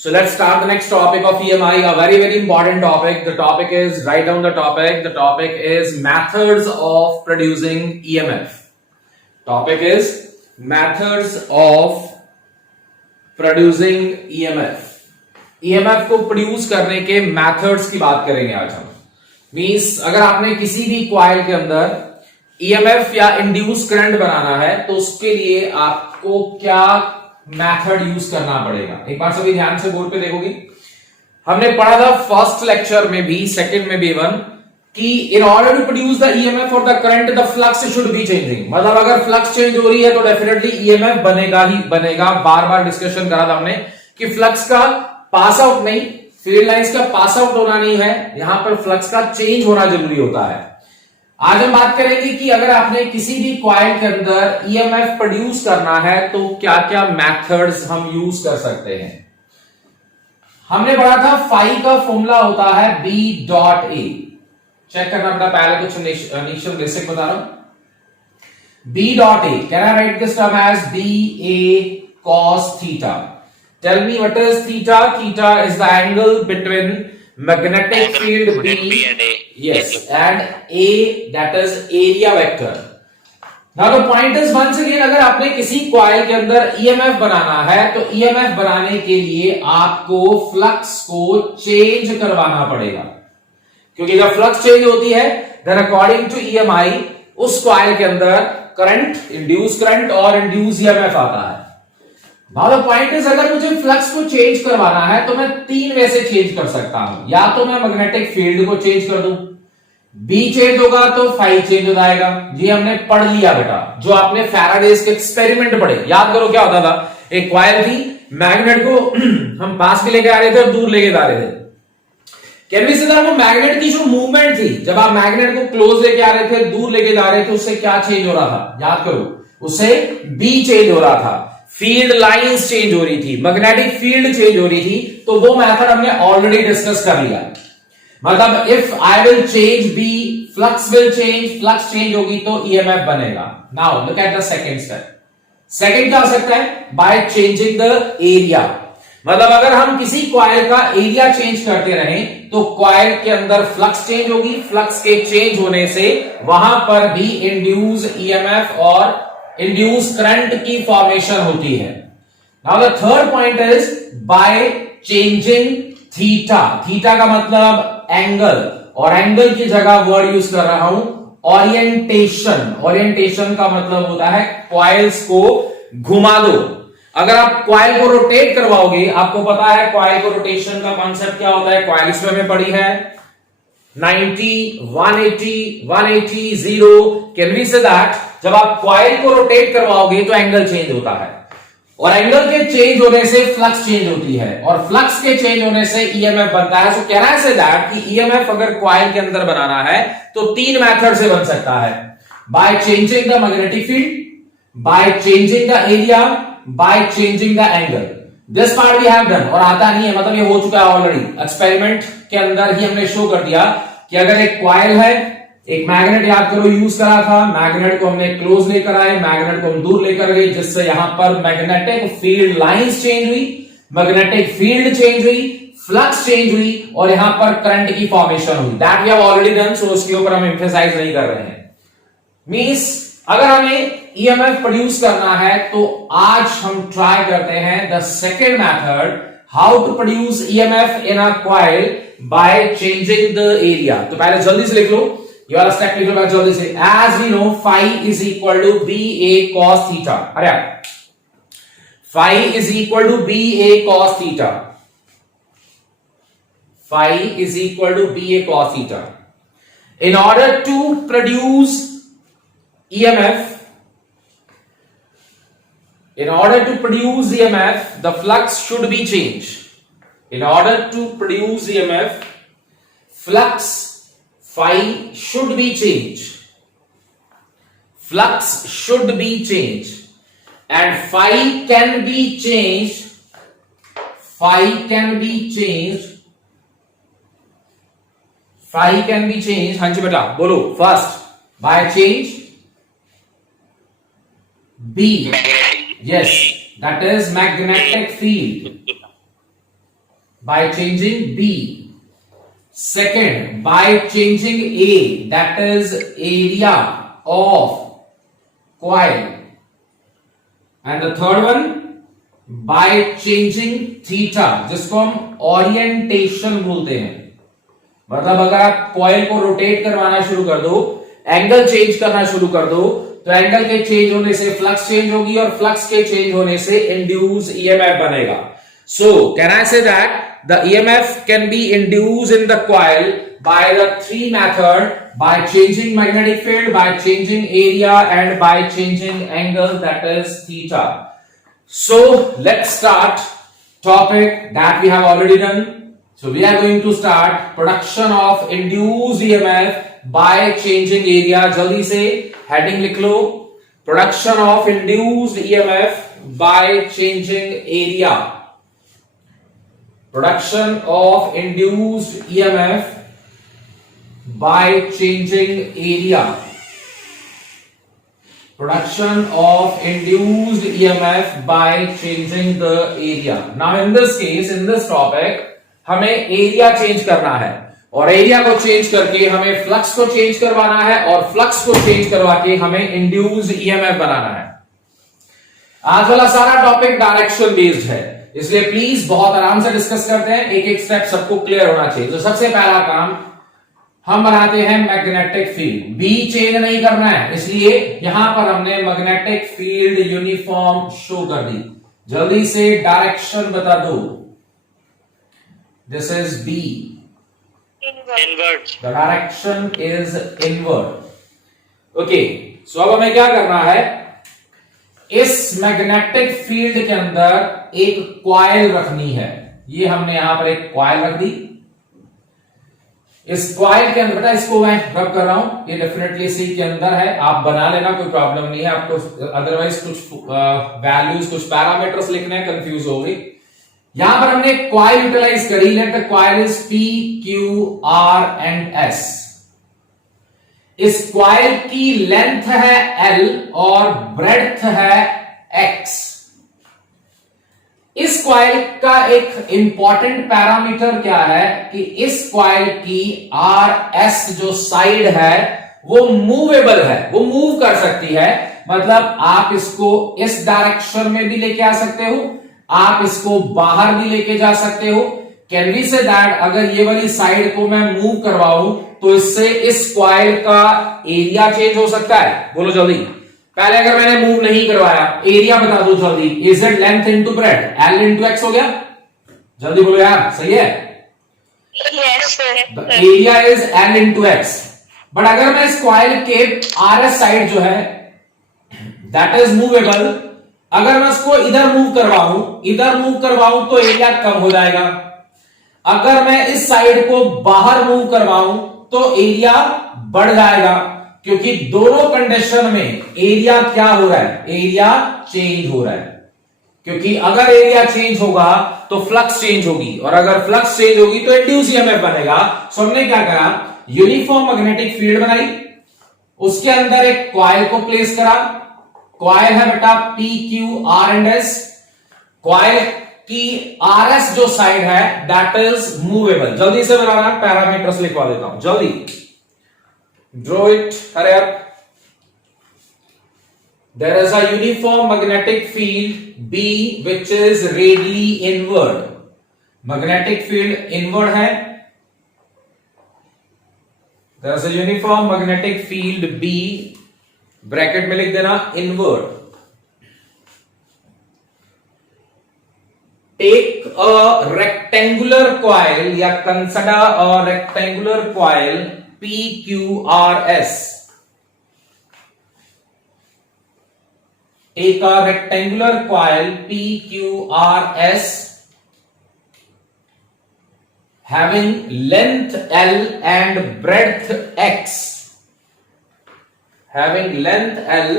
So let's start the next topic of EMI, a very, very important topic. The topic is, write down the topic. The topic is methods of producing EMF. Topic is methods of producing EMF. EMF को produce करने के methods की बात करेंगे आज हम. Means अगर आपने किसी भी कॉइल के अंदर EMF या इंड्यूस करंट बनाना है तो उसके लिए आपको क्या मेथड यूज करना पड़ेगा. एक बार सभी ध्यान से बोर्ड पे देखोगे. हमने पढ़ा था फर्स्ट लेक्चर में भी, सेकंड में भी वन, कि in order to produce the EMF और the current the flux should be changing. मतलब अगर फ्लक्स चेंज हो रही है तो डेफिनेटली ईएमएफ बनेगा ही बनेगा. बार बार डिस्कशन करा था हमने कि फ्लक्स का पास आउट नहीं, फील्ड लाइंस का पास आउट होना नहीं है, यहां पर फ्लक्स का चेंज होना जरूरी होता है. आज हम बात करेंगे कि अगर आपने किसी भी कॉइल के अंदर ईएमएफ प्रोड्यूस करना है तो क्या क्या मेथड्स हम यूज कर सकते हैं. हमने पढ़ा था फाई का फॉर्मूला होता है बी डॉट ए. चेक करना पड़ा, पहले कुछ इनिशियल बेसिक बता रहा हूं. B dot A, can I write this term as B A cos theta. Tell me what is theta. Theta is the angle between magnetic field B and A. Yes, and A, that is area vector. Now the point is once again, अगर आपने किसी coil के अंदर EMF बनाना है तो EMF बनाने के लिए आपको फ्लक्स को चेंज करवाना पड़ेगा. क्योंकि जब फ्लक्स चेंज होती है then according to EMI उस कॉइल के अंदर करंट, इंड्यूस करंट और इंड्यूस EMF आता है. Now the point is, अगर मुझे फ्लक्स को चेंज करवाना है तो मैं तीन वे से चेंज कर सकता हूं. या तो मैं मैग्नेटिक फील्ड को चेंज कर दूं, बी चेंज होगा तो फाई चेंज हो जाएगा. जी हमने पढ़ लिया बेटा, जो आपने फैराडेज के एक्सपेरिमेंट पढ़े, याद करो क्या होता था. एक कॉइल थी, मैग्नेट को हम पास भी लेके आ रहे थे और दूर लेके जा रहे थे. कैन वी से वो मैग्नेट की जो मूवमेंट थी, जब आप मैग्नेट को क्लोज लेके आ रहे थे, दूर लेके जा रहे थे, उससे क्या चेंज हो रहा था, याद करो, उससे बी चेंज हो रहा था, फील्ड लाइंस चेंज हो रही थी, मैग्नेटिक फील्ड चेंज हो रही थी. तो वो मेथड हमने ऑलरेडी डिस्कस कर लिया. मतलब if I will change B, flux will change, flux change होगी तो ईएमएफ बनेगा. Now look at the second step. Second क्या हो सकता है, बाय चेंजिंग द एरिया. मतलब अगर हम किसी कॉइल का एरिया चेंज करते रहें तो कॉइल के अंदर फ्लक्स चेंज होगी, फ्लक्स के चेंज होने से वहां पर भी इंड्यूस ईएमएफ और इंड्यूस करंट की फॉर्मेशन होती है. Now the third point is by changing theta. Theta का मतलब एंगल, और एंगल की जगह वर्ड यूज कर रहा हूं ओरिएंटेशन. ओरिएंटेशन का मतलब होता है कॉइल्स को घुमा दो. अगर आप कॉइल को रोटेट करवाओगे, आपको पता है कॉइल को रोटेशन का कॉन्सेप्ट क्या होता है. कॉइल्स में पड़ी है 90, 180, 180, 0. कैन वी से दैट जब आप कॉइल को रोटेट करवाओगे तो एंगल चेंज होता है, और एंगल के चेंज होने से फ्लक्स चेंज होती है, और फ्लक्स के चेंज होने से ईएमएफ बनता है. सो कह रहा है दैट कि ईएमएफ अगर कॉइल के अंदर बनाना है तो तीन मेथड से बन सकता है. By changing the magnetic field, by changing the area, by changing the angle. This part we have done. और आता नहीं है, मतलब ये हो चुका है ऑलरेडी. एक्सपेरिमेंट के अंदर ही हमने शो कर दिया कि अगर एक कॉइल है, एक मैग्नेट याद करो यूज करा था, मैग्नेट को हमने क्लोज लेकर आए, मैग्नेट को हम दूर लेकर गए, जिससे यहां पर मैग्नेटिक फील्ड लाइंस चेंज हुई, मैग्नेटिक फील्ड चेंज हुई, फ्लक्स चेंज हुई, और यहां पर करंट की फॉर्मेशन हुई. That we have already done, so उसके ऊपर हम एम्फेसाइज नहीं कर रहे हैं. मींस अगर हमें ईएमएफ प्रोड्यूस करना है तो आज हम ट्राई करते हैं the second method, how to produce EMF in a coil by changing the area. तो पहले जल्दी से लिख लो, ये वाला स्टेप लिख लो जल्दी से. As we know phi is equal to B A cos theta. अरे phi is equal to B A cos theta. Phi is equal to B A cos theta. In order to produce EMF, in order to produce EMF, the flux should be changed. In order to produce EMF, flux phi should be changed. Flux should be changed, and phi can be changed. Phi can be changed. Phi can be changed. हाँ जी बेटा बोलो. First, by change B. Yes, that is magnetic field. by changing B. Second, by changing A, that is area of coil. And the third one, by changing theta, जिसको हम orientation बोलते हैं। मतलब अगर आप कॉइल को रोटेट करवाना शुरू कर दो, एंगल चेंज करना शुरू कर दो, तो एंगल के चेंज होने से फ्लक्स चेंज होगी और फ्लक्स के चेंज होने से इंड्यूस ईएमएफ बनेगा। सो कैन आई से that the EMF can be induce in the coil by the three method, by changing magnetic field, by changing area, and by changing angle, that is theta. So let's start topic that we have already done. So we are going to start production of induced EMF by changing area. जल्दी से heading लिख लो, production of induced EMF by changing area. Production of induced EMF by changing area. Production of induced EMF by changing the area. Now in this case, in this topic, हमें area change करना है और area को change करके हमें flux को change करवाना है और फ्लक्स को चेंज करवा के हमें इंड्यूस्ड ईएमएफ बनाना है। आज वाला सारा टॉपिक डायरेक्शन बेस्ड है, इसलिए प्लीज बहुत आराम से डिस्कस करते हैं, एक एक स्टेप सबको क्लियर होना चाहिए। तो सबसे पहला काम हम बनाते हैं मैग्नेटिक फील्ड। बी चेंज नहीं करना है, इसलिए यहां पर हमने मैग्नेटिक फील्ड यूनिफॉर्म शो कर दी। जल्दी से डायरेक्शन बता दो। This is B, invert. The direction is invert. Okay, so अब हमें क्या करना है, इस मैग्नेटिक फील्ड के अंदर एक कॉइल रखनी है। ये हमने यहां पर एक कॉइल रख दी। इस कॉइल के अंदर, बेटा इसको मैं रब कर रहा हूं, ये डेफिनेटली इसी के अंदर है, आप बना लेना, कोई प्रॉब्लम नहीं है आपको। अदरवाइज कुछ वैल्यूज, कुछ पैरामीटर्स लिखने हैं, कंफ्यूज हो गई। यहां पर हमने कॉइल यूटिलाइज करी। Let the coil is P, Q, R and S। इस कॉइल की लेंथ है L और ब्रेड्थ है X। इस कॉइल का एक इंपॉर्टेंट पैरामीटर क्या है कि इस कॉइल की RS जो साइड है वो मूवेबल है, वो मूव कर सकती है। मतलब आप इसको इस डायरेक्शन में भी लेके आ सकते हो, आप इसको बाहर भी लेके जा सकते हो। कैन वी से दैट अगर ये वाली साइड को मैं मूव करवाऊं तो इससे इस कॉइल का एरिया चेंज हो सकता है। बोलो जल्दी। पहले अगर मैंने मूव नहीं करवाया, एरिया बता दो जल्दी। Is it length into breadth, L into X हो गया? जल्दी बोलो यार, सही है? Yes sir. Area is L into X। But अगर मैं इस कॉइल के RS साइड जो है दैट इज मूवेबल, अगर मैं इसको इधर मूव करवाऊं तो एरिया कम हो जाएगा। अगर मैं इस साइड को बाहर मूव करवाऊं तो एरिया बढ़ जाएगा, क्योंकि दोनों कंडीशन में एरिया क्या हो रहा है, एरिया चेंज हो रहा है। क्योंकि अगर एरिया चेंज होगा तो फ्लक्स चेंज होगी, और अगर फ्लक्स चेंज होगी तो इंड्यूस ईएमएफ बनेगा। सो हमने क्या करा, यूनिफॉर्म मैग्नेटिक फील्ड बनाई, उसके अंदर एक कॉइल को प्लेस करा। कॉइल है बेटा P, Q, R and S। Coil की RS जो साइड है दैट इज मूवेबल। जल्दी से बनाना, पैरामीटर्स लिखवा देता हूं जल्दी। Draw it, hurry up. There is a uniform magnetic field B which is radially inward. Magnetic field inward है। There is a uniform magnetic field B, bracket में लिख देना inward. Take a rectangular coil या consider a rectangular coil PQRS. Take a rectangular coil PQRS having length L and breadth X. Having length L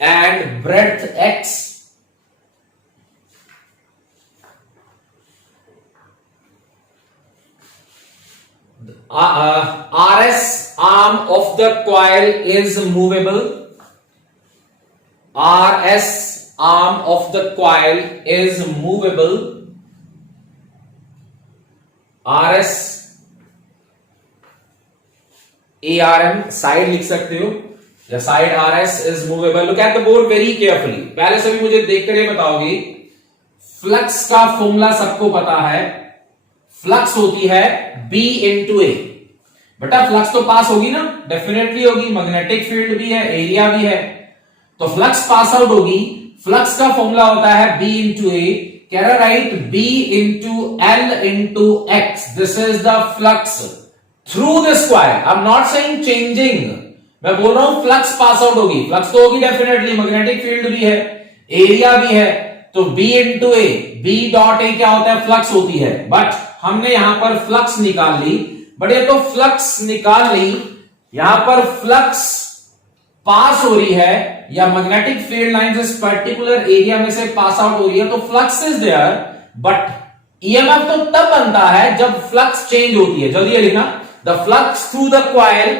and breadth X. RS arm of the coil is movable. RS arm of the coil is movable. RS ARM side लिख सकते हो, या side RS is movable. Look at the board very carefully. पहले से भी मुझे देखकर ये बताओगे, फ्लक्स का फॉर्मूला सबको पता है, फ्लक्स होती है B इंटू ए। बेटा फ्लक्स तो पास होगी ना, डेफिनेटली होगी, मैग्नेटिक फील्ड भी है, एरिया भी है, तो फ्लक्स पास आउट होगी। फ्लक्स का फॉर्मूला होता है B into A. Can I right B into L into x, this is the flux through this coil. I am not saying changing, मैं बोल रहा हूं फ्लक्स पास आउट होगी। Flux तो होगी डेफिनेटली, मैग्नेटिक फील्ड भी है, एरिया भी है, तो B into A, B dot A क्या होता है, फ्लक्स होती है। बट हमने यहां पर फ्लक्स निकाल ली, बट ये तो फ्लक्स निकाल ली, यहां पर फ्लक्स पास हो रही है या मैग्नेटिक फील्ड लाइन इस पर्टिकुलर एरिया में से पास आउट हो रही है, तो flux is there. But EMF तो तब बनता है जब फ्लक्स चेंज होती है। जल्दी लिखना, the flux through the coil,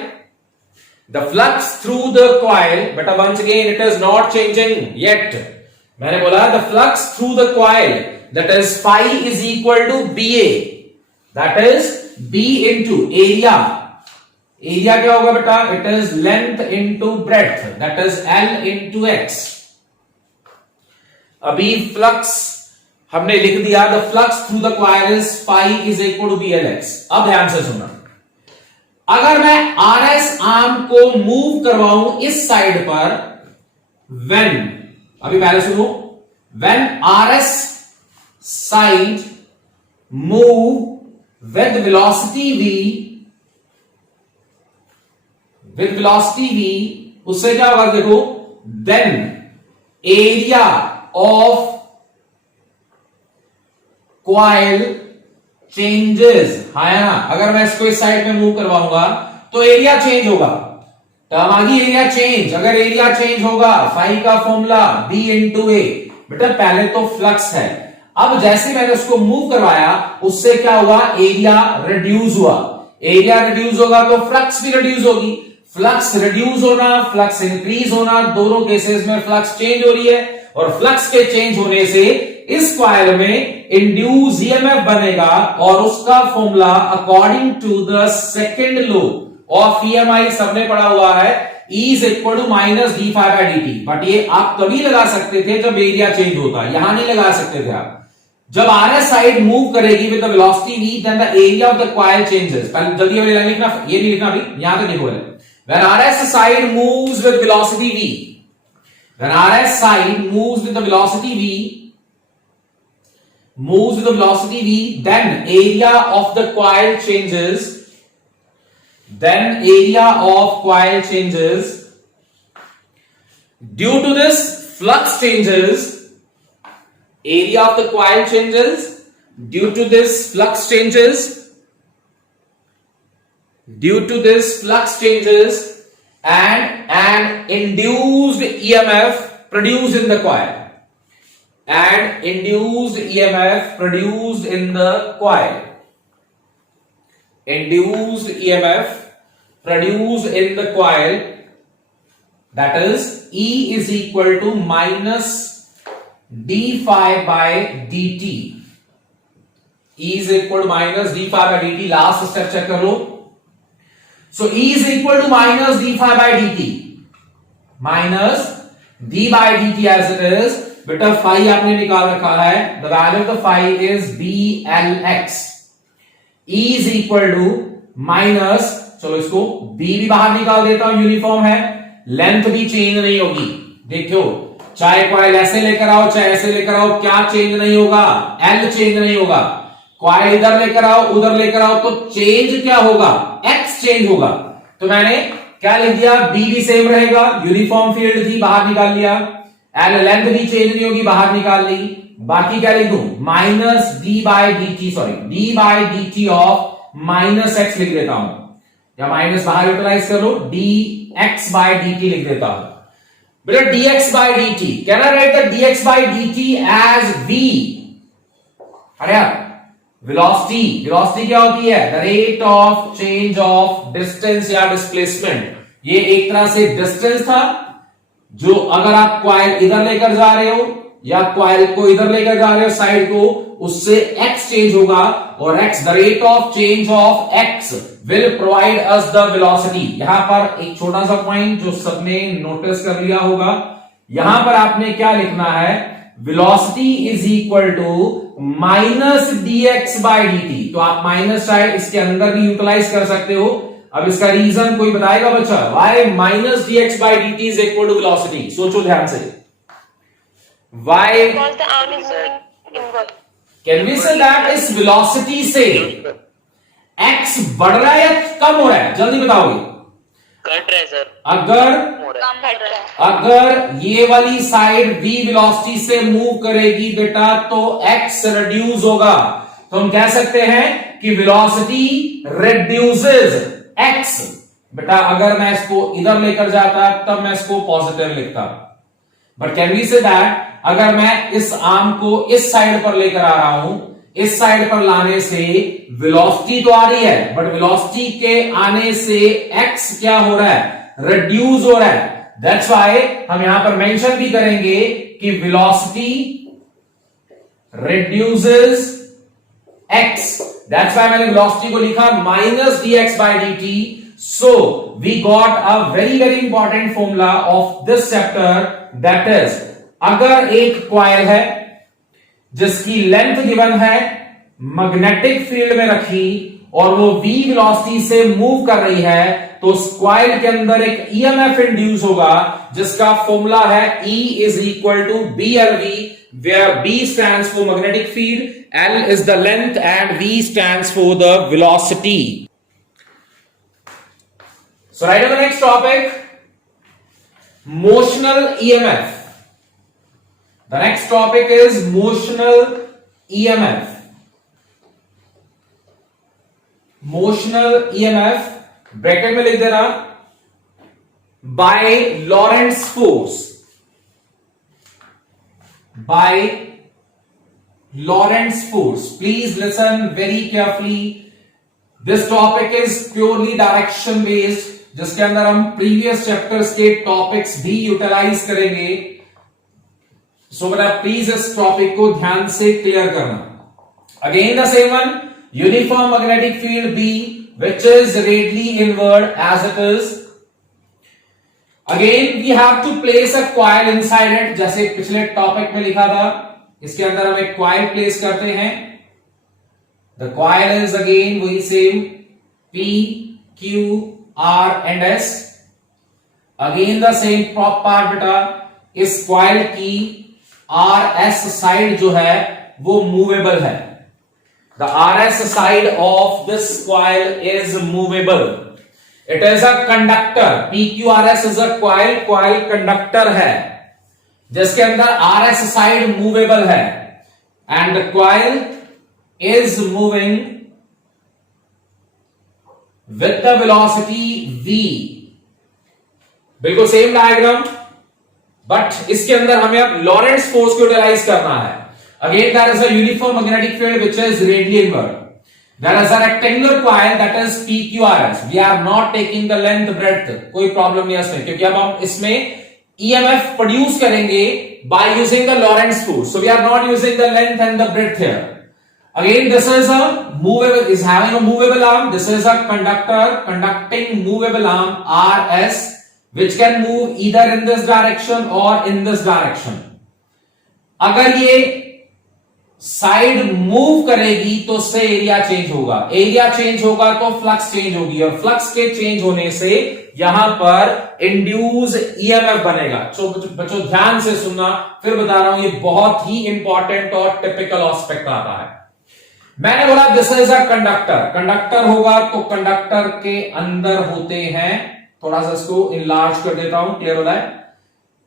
the flux through the coil, but once again it is not changing yet. मैंने बोला the flux through the coil, that is phi is equal to BA, that is B into area. Area क्या होगा बेटा, it is length into breadth, that is L into x. अभी flux हमने लिख दिया, the flux through the coil is phi is equal to BLX. अब ध्यान से सुनना, अगर मैं RS आर्म को मूव करवाऊं इस साइड पर, when, अभी पहले सुनो, when RS side move with velocity v, उससे क्या होगा देखो, then area of coil changes. हाँ है ना, अगर मैं इसको इस साइड में मूव करवाऊंगा तो एरिया चेंज होगा, टर्म आ गई एरिया चेंज। अगर एरिया चेंज होगा, फाई का फॉर्मूला B इंटू ए। बेटा पहले तो फ्लक्स है, अब जैसे मैंने उसको मूव करवाया उससे क्या हुआ, एरिया रिड्यूस हुआ। एरिया रिड्यूस होगा तो फ्लक्स भी रिड्यूस होगी। फ्लक्स रिड्यूस होना, फ्लक्स इंक्रीज होना, दोनों केसेस में फ्लक्स चेंज हो रही है, और फ्लक्स के चेंज होने से इस कॉइल में इंड्यूस ईएमएफ बनेगा, और उसका formula according to the second law of EMI सबने पढ़ा हुआ है, E is equal to minus D phi by D T. But ये आप तभी लगा सकते थे जब एरिया चेंज होता, यहां नहीं लगा सकते थे आप। जब RS साइड मूव करेगी with the velocity v, then the area of the coil changes. पहले जल्दी वाली लाइन लिखना, ये नहीं लिखना अभी, यहां तक लिखो। When RS side moves with velocity v, when RS side moves with the velocity v, then area of the coil changes. Then area of coil changes. Due to this, flux changes. Area of the coil changes. Due to this, flux changes. Due to this, flux changes, and an induced EMF produced in the coil. And induced EMF produced in the coil. Induced EMF produced in the coil, that is E is equal to minus d phi by dt. E is equal to minus d phi by dt. Last step check कर लो. So E is equal to minus d phi by dt. Minus d by dt as it is. बेटा phi आपने निकाल रखा है. The value of the phi is BLX. E is equal to minus, चलो इसको B भी बाहर निकाल देता हूं, यूनिफॉर्म है, लेंथ भी चेंज नहीं होगी। देखो चाहे कॉइल ऐसे लेकर आओ चाहे ऐसे लेकर आओ, क्या चेंज नहीं होगा, L चेंज नहीं होगा। कॉइल इधर लेकर आओ उधर लेकर आओ तो चेंज क्या होगा, X चेंज होगा। तो मैंने क्या लिख दिया, B भी सेम रहेगा, यूनिफॉर्म फील्ड थी बाहर निकाल लिया, L लेंथ भी चेंज नहीं होगी बाहर निकाल ली। बाकी क्या लिख दूं, minus D by D T, sorry D by D T of minus X लिख देता हूं, या माइनस बाहर यूटिलाइज कर लो, D X by D T लिख देता हूं। बेटा dx by dt, can I write the dx by dt as v? अरे यार वेलोसिटी क्या होती है, the rate of change of distance या डिस्प्लेसमेंट। ये एक तरह से डिस्टेंस था, जो अगर आप कॉइल इधर लेकर जा रहे हो या क्वाइल को इधर लेकर जा रहे हो साइड को, उससे x चेंज होगा और x the rate of change of x will provide us the velocity. यहां पर एक छोटा सा पॉइंट जो सबने नोटिस कर लिया होगा, यहां पर आपने क्या लिखना है, velocity is equal to minus dx by dt। तो आप माइनस शायद इसके अंदर भी यूटिलाइज कर सकते हो। अब इसका रीजन कोई बताएगा बच्चा, why minus dx by dt is equal to velocity? सोचो ध्यान से, why Because the arm is moving inward. Can we say that इस वेलोसिटी से x बढ़ रहा है या कम हो रहा है? जल्दी बताओगे। कट रहा है सर, अगर हो रहा कम घट रहा है। अगर ये वाली साइड v वेलोसिटी से मूव करेगी बेटा तो x रिड्यूस होगा। तो हम कह सकते हैं कि वेलोसिटी रिड्यूसेस x। बेटा अगर मैं इसको इधर लेकर जाता तब मैं इसको पॉजिटिव लिखता, but can we say that अगर मैं इस आर्म को इस साइड पर लेकर आ रहा हूं, इस साइड पर लाने से वेलोसिटी तो आ रही है, बट वेलोसिटी के आने से x क्या हो रहा है, रिड्यूस हो रहा है। दैट्स व्हाई हम यहां पर मेंशन भी करेंगे कि velocity reduces x। That's why मैंने वेलोसिटी को लिखा minus dx by dt। So we got a very very important formula of this chapter, that is अगर एक क्वाइल है जिसकी लेंथ गिवन है, मैग्नेटिक फील्ड में रखी और वो v वेलोसिटी से मूव कर रही है, तो उस क्वाइल के अंदर एक ईएमएफ इंड्यूस होगा जिसका फॉर्मूला है E is equal to BLV, where B stands for magnetic field, L is the length and V stands for the velocity. So write down the next topic, motional EMF. The next topic is motional EMF. Motional EMF bracket में लिख देना, by Lorentz force, by Lorentz force. Please listen very carefully. This topic is purely direction based, जिसके अंदर हम previous chapters के topics भी utilise करेंगे। सो बेटा प्लीज इस टॉपिक को ध्यान से क्लियर करना। Again the same one, uniform magnetic field B which is radially inward as it is. Again we have to place a coil inside it, जैसे पिछले टॉपिक में लिखा था, इसके अंदर हम एक coil place करते हैं। The coil is again वही same P, Q, R and S. Again the same prop part बेटा, इस coil की RS साइड जो है वो मूवेबल है। The RS side of this coil is movable. It is a conductor. PQRS is a coil. Coil conductor है जिसके अंदर RS side movable है and the coil is moving with the velocity v. बिल्कुल same diagram, but इसके अंदर हमें अब Lorentz force को यूटिलाइज करना है। Again, there is a uniform magnetic field which is radially inward. There is a rectangular coil that is PQRS. We are not taking the length breadth. कोई problem नहीं है इसमें, क्योंकि अब हम इसमें EMF प्रोड्यूस करेंगे by using the Lorentz force. So we are not using the length and the breadth here. Again, this is a movable, is having a movable arm. This is a conductor conducting movable arm RS, which can move either in this direction or in this direction. अगर ये side move करेगी तो उससे area change होगा, area change होगा तो flux change होगी, और फ्लक्स के चेंज होने से यहां पर इंड्यूस ईएमएफ बनेगा। तो बच्चों ध्यान से सुनना, फिर बता रहा हूं, ये बहुत ही इंपॉर्टेंट और टिपिकल एस्पेक्ट आता है। मैंने बोला this is a conductor, conductor होगा तो कंडक्टर के अंदर होते हैं, थोड़ा सा इसको इनलार्ज कर देता हूं, क्लियर हो रहा है।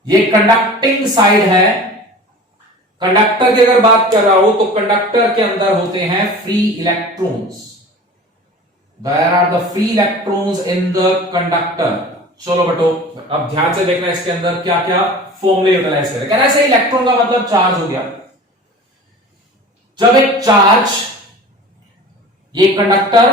ये कंडक्टिंग साइड है। कंडक्टर की अगर बात कर रहा हूं तो कंडक्टर के अंदर होते हैं free electrons. There are the free electrons in the conductor. चलो बेटो अब ध्यान से देखना इसके अंदर क्या क्या फॉर्मूले यूटिलाइज करें। कहना ऐसे इलेक्ट्रॉन का मतलब चार्ज हो गया। जब एक चार्ज, ये कंडक्टर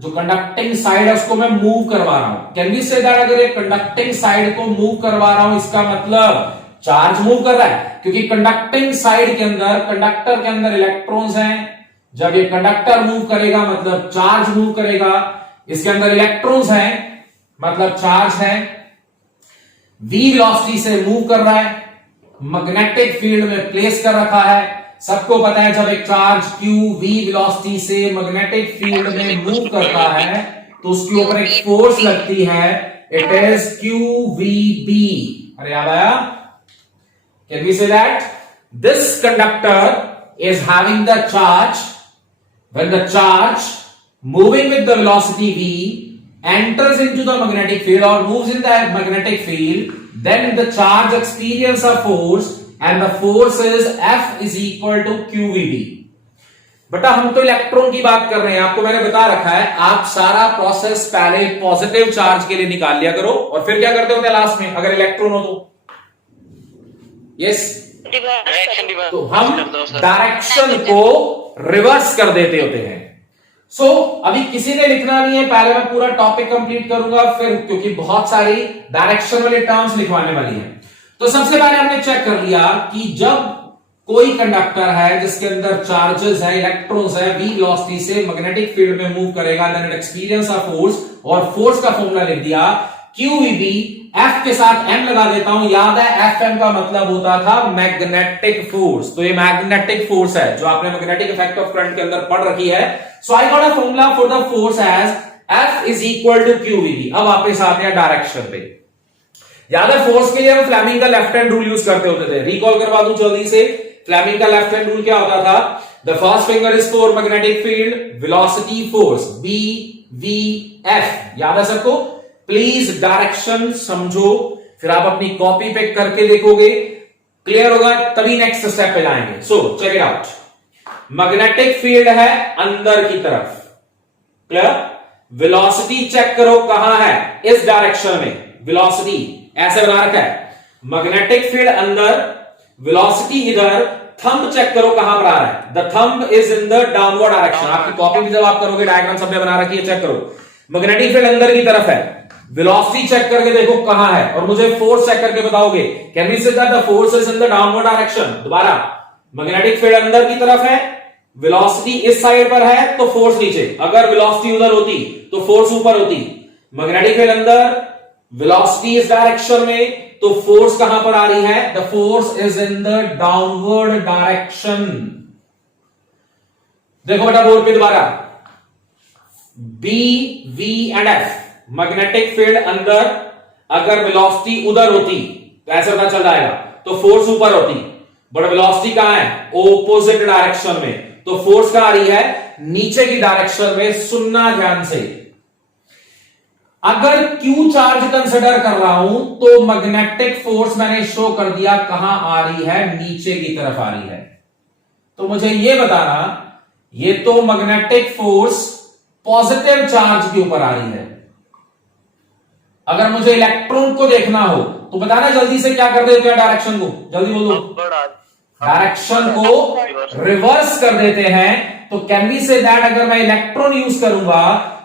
जो कंडक्टिंग साइड है उसको मैं मूव करवा रहा हूं, कैन वी से दैट अगर एक कंडक्टिंग साइड को मूव करवा रहा हूं, इसका मतलब चार्ज मूव कर रहा है, क्योंकि कंडक्टिंग साइड के अंदर, कंडक्टर के अंदर इलेक्ट्रॉन्स हैं। जब ये कंडक्टर मूव करेगा मतलब चार्ज मूव करेगा, इसके अंदर इलेक्ट्रॉन्स हैं मतलब चार्ज है, v वेलोसिटी से मूव कर रहा है, मैग्नेटिक फील्ड में प्लेस कर रखा है। सबको पता है जब एक चार्ज q v वेलोसिटी से मैग्नेटिक फील्ड में मूव करता है तो उसके ऊपर एक फोर्स लगती है, इट इज QVB। अरे याद आया? Can we say that this conductor is having the charge, when the charge moving with the velocity v enters into the magnetic field or moves in the magnetic field, then the charge experience a force and the force is F is equal to QVB। बेटा हम तो electron की बात कर रहे हैं, आपको मैंने बता रखा है आप सारा प्रोसेस पहले पॉजिटिव चार्ज के लिए निकाल लिया करो और फिर क्या करते होते हैं लास्ट में अगर इलेक्ट्रॉन हो तो? यस, तो हम डायरेक्शन को रिवर्स कर देते होते हैं। सो अभी किसी ने लिखना नहीं है, पहले मैं पूरा टॉपिक कंप्लीट करूंगा फिर, क्योंकि बहुत सारी डायरेक्शन वाले टर्म्स लिखवाने वाली हैं। तो सबसे पहले हमने चेक कर लिया कि जब कोई कंडक्टर है जिसके अंदर चार्जेस है, इलेक्ट्रॉन्स है, v वेलोसिटी से मैग्नेटिक फील्ड में मूव करेगा, then it experience a force, और फोर्स का फॉर्मूला लिख दिया QVB, F के साथ M लगा देता हूं। याद है FM का मतलब होता था मैग्नेटिक फोर्स, तो ये मैग्नेटिक फोर्स है जो आपने मैग्नेटिक इफेक्ट ऑफ करंट के अंदर पढ़ रखी है। So I got a formula for the force as F is equal to QVB। अब वापस आते हैं डायरेक्शन पे। याद है फोर्स के लिए हम फ्लेमिंग का लेफ्ट हैंड रूल यूज करते होते थे, रिकॉल करवा दूं जल्दी से। फ्लेमिंग का लेफ्ट हैंड रूल क्या होता था? The first finger is for magnetic field, velocity, force, B V F। याद है सबको? प्लीज डायरेक्शन समझो, फिर आप अपनी कॉपी पे करके देखोगे, क्लियर होगा तभी नेक्स्ट स्टेप पे जाएंगे। So check it out. Magnetic field है अंदर की तरफ, क्लियर? वेलोसिटी चेक करो कहां है, इस डायरेक्शन में वेलोसिटी ऐसे बना रखा है, मैग्नेटिक फील्ड अंदर, वेलोसिटी इधर। थंब चेक करो कहां पर आ रहा है, the thumb is in the downward direction. आपकी कॉपी भी जब आप करोगे डायग्राम सबने बना रखी है, चेक करो। मैग्नेटिक फील्ड अंदर की तरफ है, वेलोसिटी चेक करके देखो कहां है और मुझे फोर्स चेक करके बताओगे। Can we say that the force is in the downward direction? दोबारा, मैग्नेटिक फील्ड अंदर की तरफ है, वेलोसिटी इस साइड पर है तो फोर्स नीचे, अगर वेलोसिटी उधर होती तो फोर्स ऊपर होती। मैग्नेटिक फील्ड अंदर, वेलोसिटी इस डायरेक्शन में, तो फोर्स कहां पर आ रही है? The force is in the downward direction. देखो बेटा बोर्ड पे दोबारा, B V and F, magnetic field अंदर, अगर वेलोसिटी उधर होती तो ऐसे पता चल जाएगा तो फोर्स ऊपर होती, बट वेलोसिटी कहां है? ओपोजिट डायरेक्शन में, तो फोर्स कहां आ रही है? नीचे की डायरेक्शन में। सुनना ध्यान से, अगर Q चार्ज कंसिडर कर रहा हूं तो मैग्नेटिक फोर्स मैंने शो कर दिया कहां आ रही है, नीचे की तरफ आ रही है। तो मुझे यह बताना, ये तो मैग्नेटिक फोर्स पॉजिटिव चार्ज के ऊपर आ रही है। अगर मुझे इलेक्ट्रॉन को देखना हो तो बताना जल्दी से क्या कर देते हैं डायरेक्शन को, जल्दी बोलो। डायरेक्शन को रिवर्स कर देते हैं। तो कैन वी से दैट अगर मैं इलेक्ट्रॉन यूज करूंगा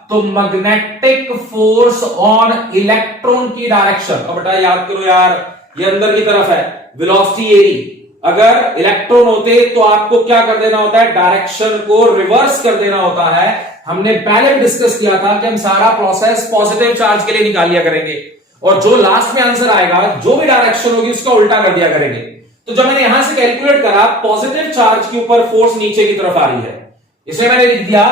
तो मैग्नेटिक फोर्स ऑन इलेक्ट्रॉन की डायरेक्शन, अब बेटा याद करो यार, ये अंदर की तरफ है, वेलोसिटी एरी, अगर इलेक्ट्रॉन होते तो आपको क्या कर देना होता है? डायरेक्शन को रिवर्स कर देना होता है। हमने पहले डिस्कस किया था कि हम सारा प्रोसेस पॉजिटिव चार्ज के लिए निकाल लिया करेंगे और जो लास्ट में आंसर आएगा, जो भी डायरेक्शन होगी उसका उल्टा कर दिया करेंगे। तो जब मैंने यहां से कैलकुलेट करा, पॉजिटिव चार्ज के ऊपर फोर्स नीचे की तरफ आ रही है, इसलिए मैंने लिख दिया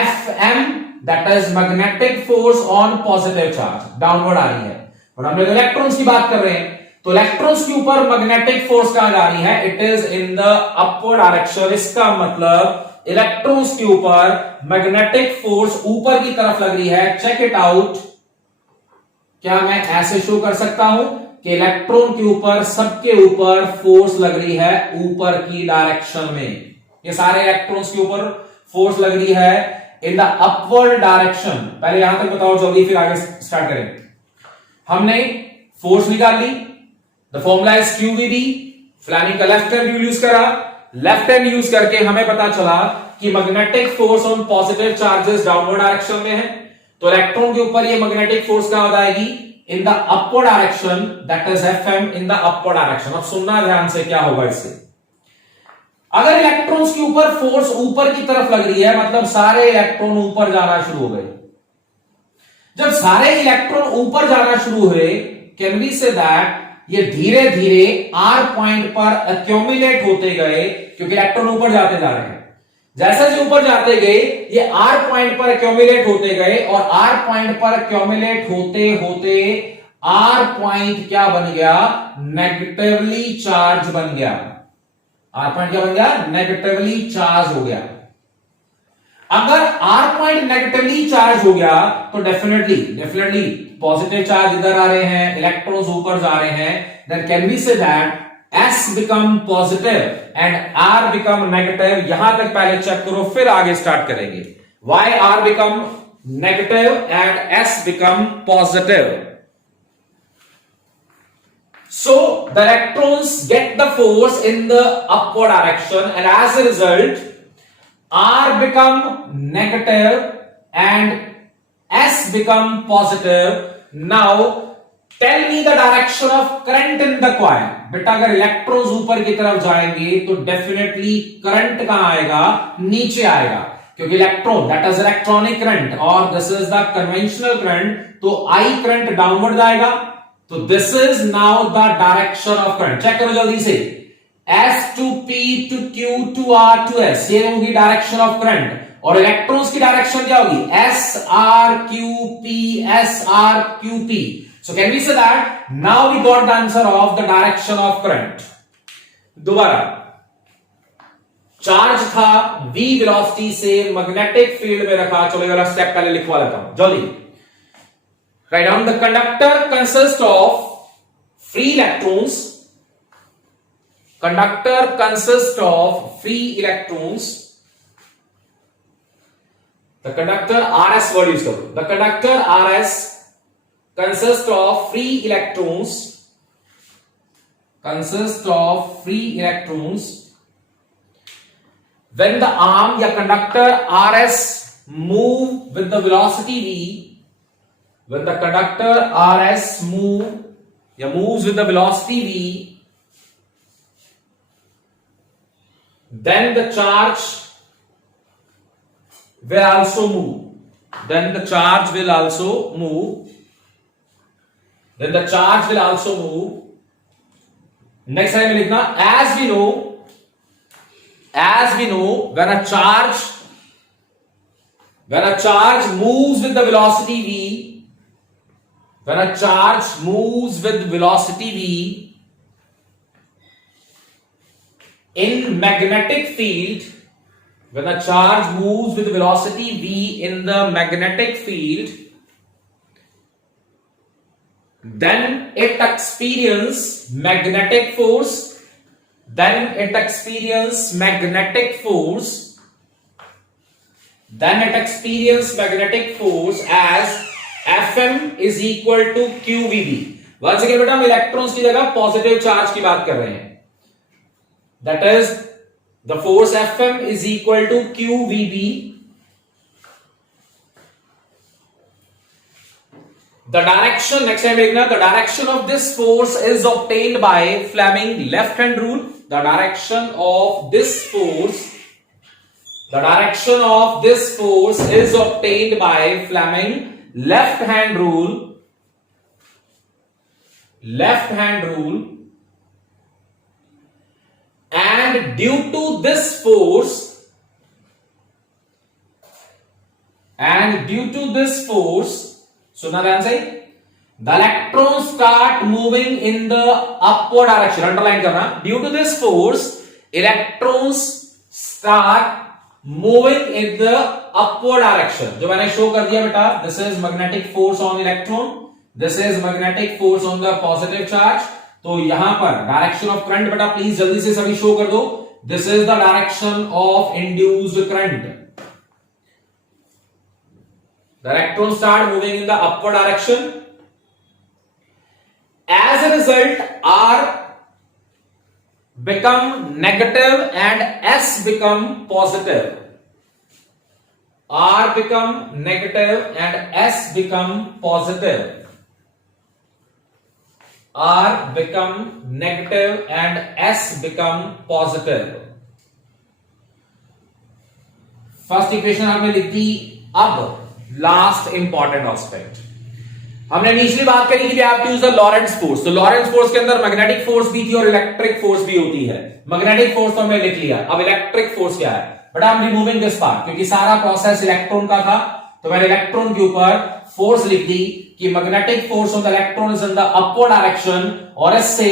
FM, that is magnetic force on positive charge, downward आ रही है। और हम लोग इलेक्ट्रॉन्स की बात कर रहे हैं, तो इलेक्ट्रॉन्स के ऊपर मैग्नेटिक फोर्स कहां जा रही है? It is in the upward direction. इसका मतलब इलेक्ट्रॉन्स के ऊपर मैग्नेटिक फोर्स ऊपर की तरफ लग रही है। Check it out. क्या मैं ऐसे शो कर सकता हूं कि इलेक्ट्रॉन के ऊपर, सबके ऊपर फोर्स लग रही है ऊपर की डायरेक्शन में? ये सारे इलेक्ट्रॉन्स के ऊपर फोर्स लग रही है इन द अपवर्ड डायरेक्शन। पहले यहां तक बताओ जल्दी, फिर आगे स्टार्ट करें। हमने फोर्स निकाल ली, the formula is QVB। Fleming का लेफ्ट हैंड रूल यूज करा, लेफ्ट हैंड यूज करके हमें पता चला कि magnetic force on positive charges downward direction में है, तो इलेक्ट्रॉन के ऊपर ये मैग्नेटिक फोर्स कहां हो जाएगी? in the upward direction, that is Fm in the upward direction. अब सुनना ध्यान से क्या होगा इससे। अगर इलेक्ट्रॉन्स के ऊपर फोर्स ऊपर की तरफ लग रही है, मतलब सारे इलेक्ट्रॉन ऊपर जाना शुरू हो गए। जब सारे इलेक्ट्रॉन ऊपर जाना शुरू हुए, कैन वी से दैट ये धीरे धीरे आर पॉइंट पर अक्यूमुलेट होते गए, क्योंकि इलेक्ट्रॉन ऊपर जाते जा रहे हैं। जैसे जो ऊपर जाते गए ये आर पॉइंट पर अक्यूमुलेट होते गए, और आर पॉइंट पर अक्यूमुलेट होते होते आर पॉइंट क्या बन गया? नेगेटिवली चार्ज बन गया। आर पॉइंट क्या बन गया? नेगेटिवली चार्ज हो गया। अगर आर पॉइंट नेगेटिवली चार्ज हो गया तो डेफिनेटली पॉजिटिव चार्ज इधर आ रहे हैं, इलेक्ट्रॉन्स ऊपर जा रहे हैं, then can we say that S become positive and R become negative. यहां तक पहले चेक करो, फिर आगे स्टार्ट करेंगे। Why R become negative and S become positive? So the electrons get the force in the upward direction, and as a result R become negative and S become positive. Now tell me the direction of current in the coil. बेटा अगर electrons ऊपर की तरफ जाएंगे तो definitely current कहां आएगा? नीचे आएगा, क्योंकि electron that is electronic current और this is the conventional current, तो आई करंट डाउनवर्ड जाएगा। तो this is now the direction of current. Check करो जल्दी से, S to P to Q to R to S, ये होगी डायरेक्शन ऑफ करंट। और इलेक्ट्रॉन्स की डायरेक्शन क्या होगी? S R Q P, S R Q P. So can we say that now we got the answer of the direction of current. दोबारा, charge था v velocity से magnetic field में रखा। चलो ये वाला स्टेप पहले लिखवा लेता हूं जल्दी। Write down the conductor consists of free electrons. Conductor consists of free electrons. The conductor RS word use करो। The conductor RS consists of free electrons. Consists of free electrons. When the arm या conductor RS move with the velocity v, when the conductor RS moves with the velocity v, then the charge will also move. Then the charge will also move. Then the charge will also move. Next time लिखना, as we know, when a charge moves with the velocity v, when a charge moves with velocity v in magnetic field, when a charge moves with velocity v in the magnetic field, then it experiences magnetic force. Then it experiences magnetic force. Then it experiences magnetic force as Fm is equal to QVB. Once again बेटा हम electrons की जगह positive charge की बात कर रहे हैं। That is the force Fm is equal to QVB. The direction, next time देखना, the direction of this force is obtained by Fleming left hand rule. The direction of this force is obtained by Fleming left hand rule. And due to this force, सुना ध्यान से, the electrons start moving in the upward direction. Underline करना, due to this force electrons start moving in the upward direction. जो मैंने show कर दिया बेटा, this is magnetic force on electron, this is magnetic force on the positive charge. तो यहां पर direction of current बेटा प्लीज जल्दी से सभी शो कर दो। This is the direction of induced current. The electrons start moving in the upward direction. As a result, R become negative and S become positive. R become negative and S become positive. R become negative and S become positive. First equation हमने लिख दी। अब last important aspect, हमने initially बात करी कि आप use the लॉरेंट्ज force. तो लॉरेंट्ज force के अंदर मैग्नेटिक फोर्स भी थी और इलेक्ट्रिक फोर्स भी होती है। मैग्नेटिक फोर्स तो हमने लिख लिया, अब इलेक्ट्रिक फोर्स क्या है? But I am removing this part क्योंकि सारा प्रोसेस इलेक्ट्रॉन का था, तो मैंने इलेक्ट्रॉन के ऊपर फोर्स लिख दी कि magnetic force of the electron is in the upward direction, और इससे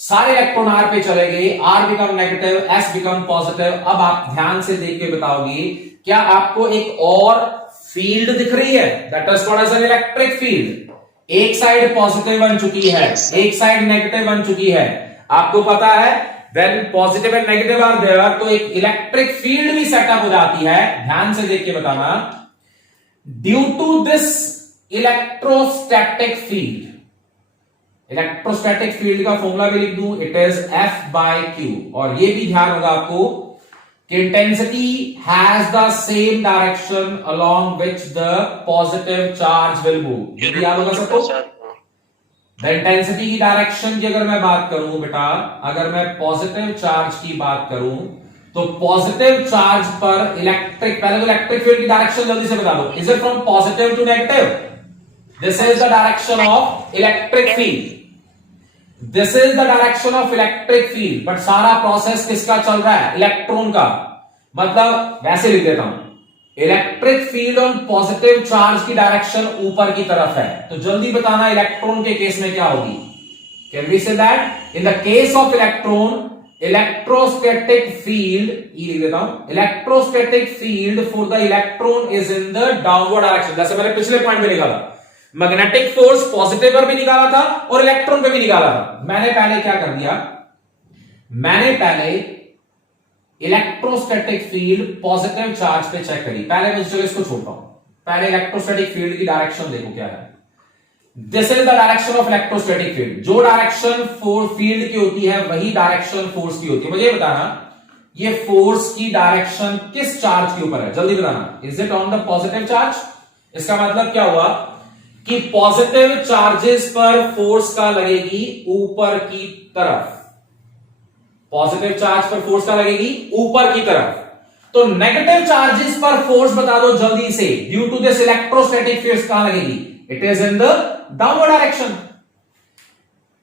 सारे इलेक्ट्रॉन आर पे चले गए, R become negative, S become positive. अब आप ध्यान से देख के बताओगे, क्या आपको एक और फील्ड दिख रही है? That is called as an electric field. एक साइड पॉजिटिव बन चुकी है, एक साइड नेगेटिव बन चुकी है। आपको पता है when positive and negative are there, तो एक इलेक्ट्रिक फील्ड भी सेटअप हो जाती है। ध्यान से देख के बताना, due to this electrostatic field, electrostatic field का फॉर्मूला भी लिख दूं, it is F by Q। और ये भी ध्यान होगा आपको कि intensity has the same direction along which the positive charge will move. ये याद होगा सबको। द इंटेंसिटी की डायरेक्शन की अगर मैं बात करूं बेटा, अगर मैं पॉजिटिव चार्ज की बात करूं, तो पॉजिटिव चार्ज पर इलेक्ट्रिक, पहले तो इलेक्ट्रिक फील्ड की डायरेक्शन जल्दी से बता दो। Is it from positive to negative? This is the direction of electric field, this is the direction of electric field. But सारा प्रोसेस किसका चल रहा है? इलेक्ट्रॉन का। मतलब वैसे लिख देता हूं, electric field on positive charge की डायरेक्शन ऊपर की तरफ है। तो जल्दी बताना इलेक्ट्रॉन के केस में क्या होगी? Can we say that in the case of electron, electrostatic field, ये लिख देता हूं, electrostatic field for the electron is in the downward direction. जैसे मैंने पिछले पॉइंट में लिखा था, मैग्नेटिक फोर्स पॉजिटिव पर भी निकाला था और इलेक्ट्रॉन पे भी निकाला था। मैंने पहले क्या कर दिया, मैंने पहले इलेक्ट्रोस्टैटिक फील्ड पॉजिटिव चार्ज पे चेक करी। पहले मैं चलो इसको छोड़ता हूं, पहले इलेक्ट्रोस्टैटिक फील्ड की डायरेक्शन देखो क्या है। This is the direction of electrostatic field. जो डायरेक्शन फील्ड की होती है वही डायरेक्शन फोर्स की होती है। मुझे बताना, ये फोर्स की डायरेक्शन किस चार्ज के ऊपर है? जल्दी बताना। Is it on the positive charge? इसका मतलब क्या हुआ कि पॉजिटिव चार्जेस पर फोर्स का लगेगी ऊपर की तरफ। पॉजिटिव चार्ज पर फोर्स का लगेगी ऊपर की तरफ। तो नेगेटिव चार्जेस पर फोर्स बता दो जल्दी से, due to this electrostatic force कहां लगेगी? It is in the downward direction.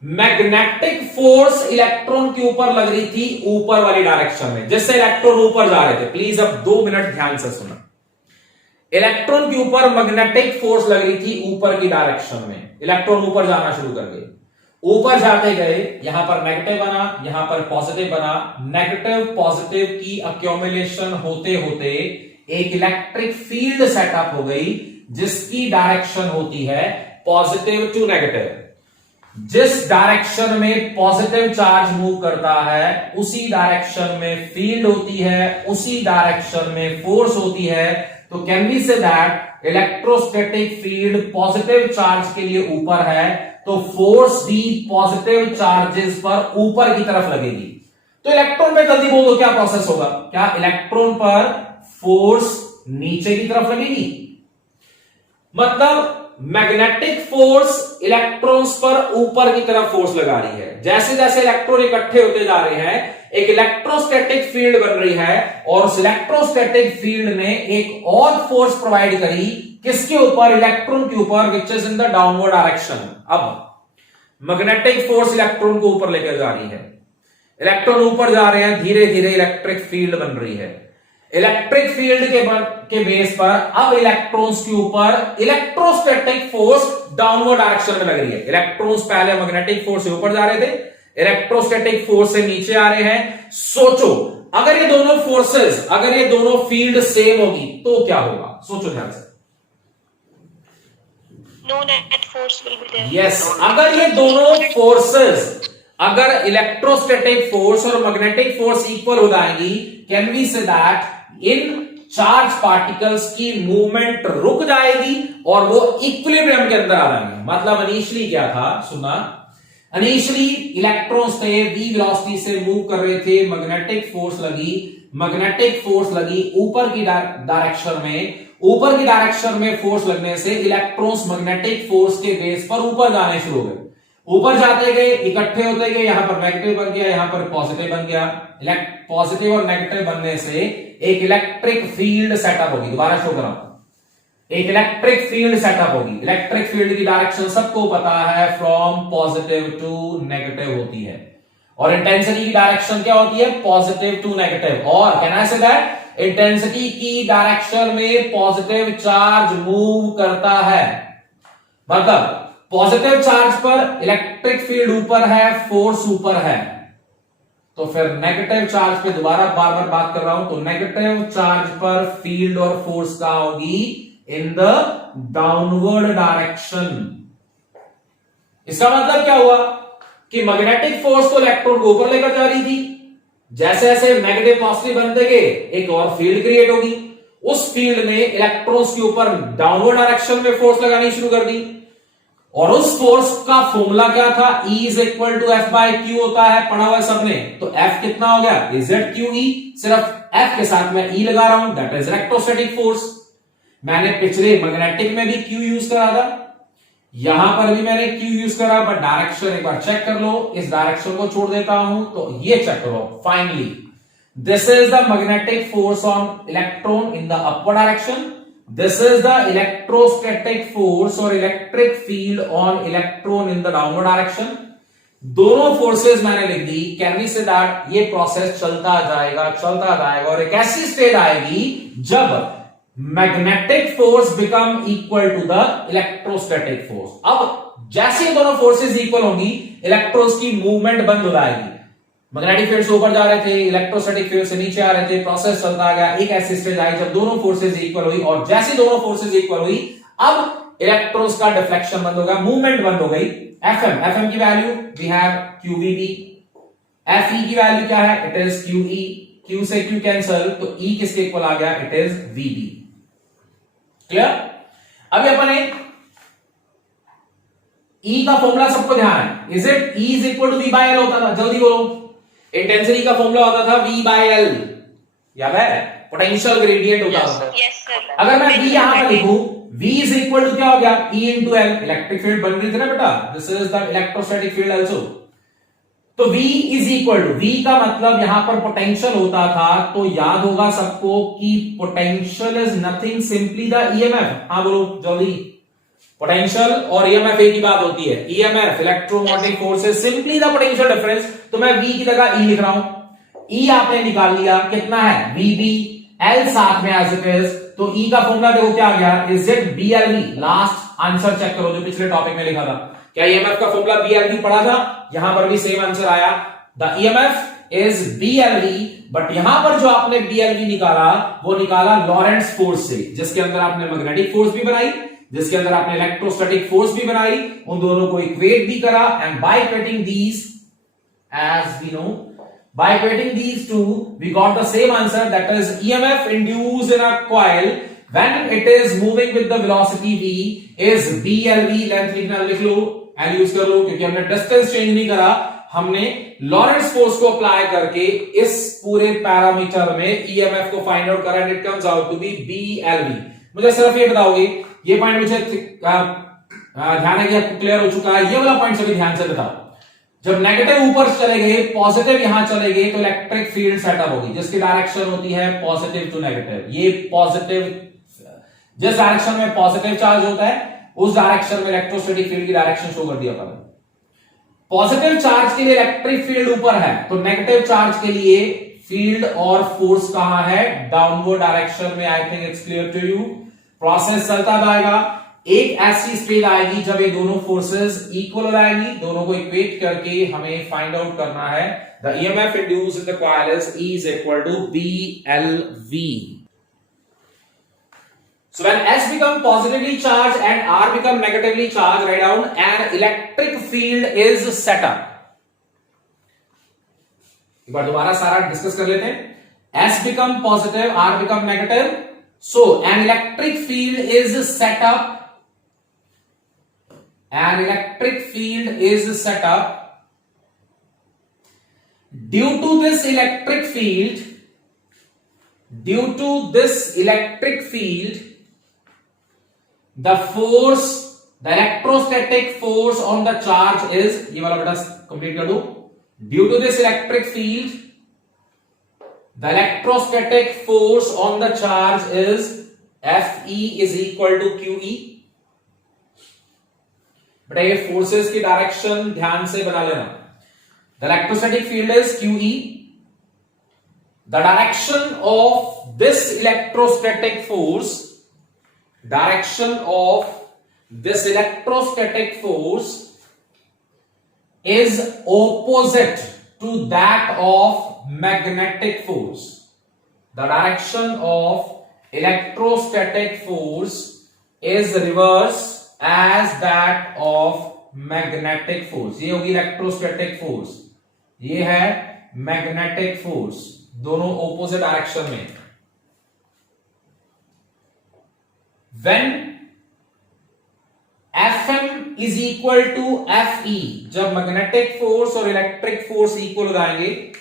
Magnetic force electron के ऊपर लग रही थी ऊपर वाली डायरेक्शन में, जिससे इलेक्ट्रॉन ऊपर जा रहे थे। प्लीज अब 2 मिनट ध्यान से सुना। इलेक्ट्रॉन के ऊपर मैग्नेटिक फोर्स लग रही थी ऊपर की डायरेक्शन में, इलेक्ट्रॉन ऊपर जाना शुरू कर गए। ऊपर जाते गए, यहां पर नेगेटिव बना, यहां पर पॉजिटिव बना। नेगेटिव पॉजिटिव की अक्यूमुलेशन होते होते एक इलेक्ट्रिक फील्ड सेटअप हो गई, जिसकी डायरेक्शन होती है पॉजिटिव टू नेगेटिव। जिस डायरेक्शन में पॉजिटिव चार्ज मूव करता है उसी डायरेक्शन में फील्ड होती है, उसी डायरेक्शन में फोर्स होती है। तो can we say that electrostatic field positive charge के लिए ऊपर है, तो फोर्स भी पॉजिटिव चार्जेस पर ऊपर की तरफ लगेगी। तो इलेक्ट्रॉन पे जल्दी बोलो क्या प्रोसेस होगा? क्या इलेक्ट्रॉन पर फोर्स नीचे की तरफ लगेगी? मतलब मैग्नेटिक फोर्स इलेक्ट्रॉन्स पर ऊपर की तरफ फोर्स लगा रही है। जैसे जैसे इलेक्ट्रॉन इकट्ठे होते जा रहे हैं, एक इलेक्ट्रोस्टैटिक फील्ड बन रही है, और उस इलेक्ट्रोस्टैटिक फील्ड ने एक और फोर्स प्रोवाइड करी, किसके ऊपर? इलेक्ट्रॉन के ऊपर, which is in the downward direction. अब मैग्नेटिक फोर्स इलेक्ट्रॉन को ऊपर लेकर जा रही है, इलेक्ट्रॉन ऊपर जा रहे हैं, धीरे धीरे इलेक्ट्रिक फील्ड बन रही है। इलेक्ट्रिक फील्ड के बेस पर अब इलेक्ट्रॉन्स के ऊपर इलेक्ट्रोस्टैटिक फोर्स डाउनवर्ड डायरेक्शन में लग रही है। इलेक्ट्रॉन्स पहले मैग्नेटिक फोर्स से ऊपर जा रहे थे, इलेक्ट्रोस्टैटिक फोर्स से नीचे आ रहे हैं। सोचो अगर ये दोनों फोर्सेस, अगर ये दोनों फील्ड सेम होगी तो क्या होगा? सोचो ध्यान से। No net force will be there. Yes, अगर ये दोनों फोर्सेस, अगर इलेक्ट्रोस्टैटिक फोर्स और मैग्नेटिक फोर्स इक्वल हो जाएंगी, कैन वी से दैट इन चार्ज पार्टिकल्स की मूवमेंट रुक जाएगी और वो इक्विलिब्रियम के अंदर आ जाएंगे। मतलब इनिशियली क्या था, सुना, इनिशियली इलेक्ट्रॉन्स थे v वेलोसिटी से मूव कर रहे थे, मैग्नेटिक फोर्स लगी ऊपर की डायरेक्शन में। ऊपर की डायरेक्शन में फोर्स लगने से इलेक्ट्रॉन्स मैग्नेटिक फोर्स के बेस पर ऊपर जाने शुरू हो गए। ऊपर जाते गए, इकट्ठे होते गए, यहां पर नेगेटिव बन गया, यहां पर पॉजिटिव बन गया। पॉजिटिव और नेगेटिव बनने से एक इलेक्ट्रिक फील्ड सेटअप होगी। दोबारा शो कर रहा हूं, एक इलेक्ट्रिक फील्ड सेटअप होगी। इलेक्ट्रिक फील्ड की डायरेक्शन सबको पता है, फ्रॉम पॉजिटिव टू नेगेटिव होती है, और इंटेंसिटी की डायरेक्शन क्या होती है, पॉजिटिव टू नेगेटिव। और can I say that intensity की डायरेक्शन में पॉजिटिव चार्ज मूव करता है, मतलब पॉजिटिव चार्ज पर इलेक्ट्रिक फील्ड ऊपर है, फोर्स ऊपर है। तो फिर नेगेटिव चार्ज पे दोबारा बार बार बात कर रहा हूं, तो नेगेटिव चार्ज पर फील्ड और फोर्स का होगी इन द डाउनवर्ड डायरेक्शन। इसका मतलब क्या हुआ कि मैग्नेटिक फोर्स तो इलेक्ट्रॉन को ऊपर लेकर जा रही थी, जैसे जैसे नेगेटिव पॉजिटिव बनते गए एक और फील्ड क्रिएट होगी, उस फील्ड में इलेक्ट्रॉन्स के ऊपर डाउनवर्ड डायरेक्शन में फोर्स लगानी शुरू कर दी। और उस फोर्स का फॉर्मूला क्या था, E is equal to F by Q होता है, पढ़ा हुआ है सबने। तो F कितना हो गया, इजेड क्यू ई, सिर्फ F के साथ मैं E लगा रहा हूं, दैट इज इलेक्ट्रोस्टैटिक फोर्स। मैंने पिछले मैग्नेटिक में भी Q यूज करा था, यहां पर भी मैंने Q यूज करा, बट डायरेक्शन एक बार चेक कर लो। इस डायरेक्शन को छोड़ देता हूं, तो ये चेक करो। Finally this is the magnetic force on electron in the upward direction, this is the electrostatic force और electric field on electron in the downward direction। दोनों फोर्सेस मैंने लिख दी। कैन वी से दैट ये process चलता जाएगा और एक ऐसी स्टेट आएगी जब magnetic force become equal to the electrostatic force. अब जैसे दोनों फोर्सेस इक्वल होंगी, इलेक्ट्रॉन्स की मूवमेंट बंद हो जाएगी। मैग्नेटिक फील्ड से ऊपर जा रहे थे, इलेक्ट्रोस्टैटिक फील्ड से नीचे आ रहे थे, प्रोसेस चलता गया। एक ऐसी स्टेज आई जब दोनों फोर्सेस इक्वल हुई, और जैसे दोनों फोर्सेस इक्वल हुई, अब इलेक्ट्रॉन्स का डिफ्लेक्शन बंद हो गया, मूवमेंट बंद हो गई। एफएम की वैल्यू वी हैव क्यूवीबी, एफई की वैल्यू क्या है, इट इज क्यूई, क्यू से क्यू कैंसल, तो ई किसके इक्वल आ गया, इट इज वीबी। क्लियर? अभी अपन ई का फॉर्मूला सबको ध्यान है, is it E is equal to V by L होता था, जल्दी बोलो। इंटेंसिटी का फॉर्मूला होता था V बाय एल, याद है, पोटेंशियल ग्रेडियंट होता था। Yes, sir. अगर मैं V यहां पर लिखूं, V इज इक्वल टू क्या हो गया, E into L, electric field बन रही थी ना बेटा, this is the electrostatic field also. तो V is equal to, V का मतलब यहां पर पोटेंशियल होता था, तो याद होगा सबको कि potential is nothing simply the EMF। हाँ बोलो जल्दी, पोटेंशियल और ईएमएफ एक ही बात होती है। EMF electromotive force is simply the potential difference. तो मैं V की जगह E लिख रहा हूं, E आपने निकाल लिया, कितना है VB, L साथ में एज इट इज, तो E का फॉर्मूला देखो क्या आ गया, is it BLV। Last answer check करो जो पिछले टॉपिक में लिखा था, क्या ईएमएफ का फॉर्मूला BLV पढ़ा था? यहां पर भी सेम आंसर आया, the EMF is BLV, but यहां पर जो आपने BLV निकाला वो निकाला लॉरेंट्ज फोर्स से, जिसके अंदर आपने मैग्नेटिक फोर्स भी बनाई, जिसके अंदर आपने इलेक्ट्रोस्टैटिक फोर्स भी बनाई, उन दोनों को इक्वेट भी करा, and by equating these, as we know, by equating these two we got the same answer, that is EMF induced in a coil when it is moving with the velocity v is BLV। Length लिखना लिख लो, L use कर लो, क्योंकि हमने distance change नहीं करा, हमने लॉरेंट्ज force को apply करके इस पूरे पैरामीटर में EMF को फाइंड आउट करा, and it comes out to be BLV। मुझे सिर्फ ये बताओगे, ये पॉइंट मुझे ध्यान है कि आपको क्लियर हो चुका है, ये वाला पॉइंट सभी ध्यान से बताओ। जब नेगेटिव ऊपर चले गए, पॉजिटिव यहां चले गए, तो इलेक्ट्रिक फील्ड सेटअप होगी जिसकी डायरेक्शन होती है पॉजिटिव टू नेगेटिव। ये पॉजिटिव, जिस डायरेक्शन में पॉजिटिव चार्ज होता है उस डायरेक्शन में इलेक्ट्रोस्टैटिक फील्ड की डायरेक्शन शो कर दिया अपन। पॉजिटिव चार्ज के लिए इलेक्ट्रिक फील्ड ऊपर है, तो नेगेटिव चार्ज के लिए फील्ड और फोर्स कहां है, डाउनवर्ड डायरेक्शन में। I think it's clear to you. Process चलता जाएगा, एक ऐसी स्टेज आएगी जब ये दोनों फोर्सेस इक्वल हो जाएंगी, दोनों को इक्वेट करके हमें फाइंड आउट करना है the EMF induced in the coil is E is equal to BLV। So when S become positively charged and R become negatively charged, write down, an electric field is set up। एक बार दोबारा सारा discuss कर लेते हैं। S become positive, R become negative, so an electric field is set up, an electric field is set up, due to this electric field, due to this electric field, the force The electrostatic force on the charge is, ये वाला बेटा complete कर दो. Due to this electric field, the electrostatic force on the charge is Fe is equal to QE. बेटा ये forces की direction ध्यान से बना लेना. The electrostatic field is QE. The direction of this electrostatic force, is opposite to that of magnetic force. The direction of electrostatic force is reverse as that of magnetic force. ये होगी electrostatic force, ये है magnetic force, दोनों opposite direction में. When Fm is equal to Fe, जब magnetic force और electric force equal हो जाएंगे,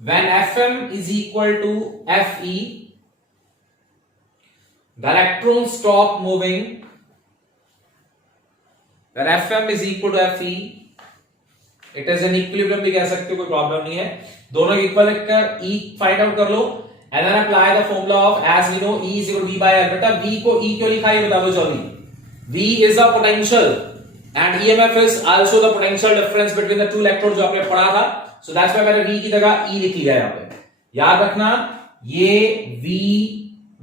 when Fm is equal to Fe, the electrons stop moving. When Fm is equal to Fe, it is an equilibrium भी कह सकते हो, कोई problem नहीं है. दोनों इक्वल कर E फाइंड आउट कर लो and then apply the formula of, as we know, E is equal to V by L. बेटा V को E क्यों लिखा है बता दो जल्दी. V is the potential and EMF is also the potential difference between the two electrodes जो आपने पढ़ा था. So that's why मैंने V की जगह E लिख लिया है यहाँ पे. याद रखना ये V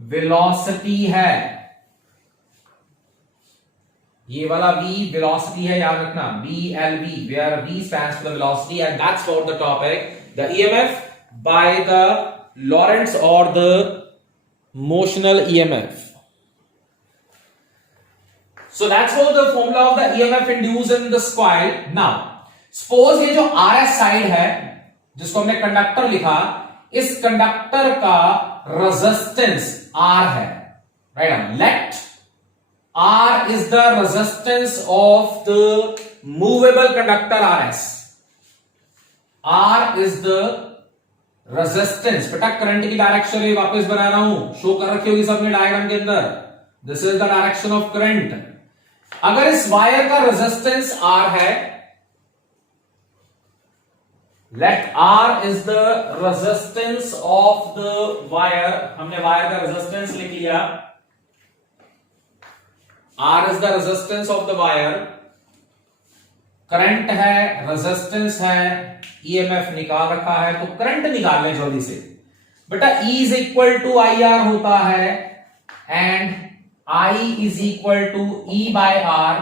वेलोसिटी है, ये वाला V वेलोसिटी है, याद रखना. VLV, where V stands for the velocity, and that's for the topic, the EMF by the Lorentz or the motional EMF. So that's how the formula of the EMF induced in this coil. Now suppose ये जो RS side है जिसको हमने conductor लिखा, इस conductor का resistance R है, right. Let R is the resistance of the movable conductor RS. R is the resistance. बेटा करंट की डायरेक्शन ये वापस बना रहा हूं, शो कर रखी होगी सबने डायग्राम के अंदर. This is the direction of current. अगर इस वायर का रेजिस्टेंस R है, let R is the resistance of the wire. हमने वायर का रेजिस्टेंस लिख लिया. R is the resistance of the wire. Current है, रेजिस्टेंस है, EMF निकाल रखा है, तो करंट निकाल लें जल्दी से. बेटा E is equal to IR होता है and I is equal to E by R.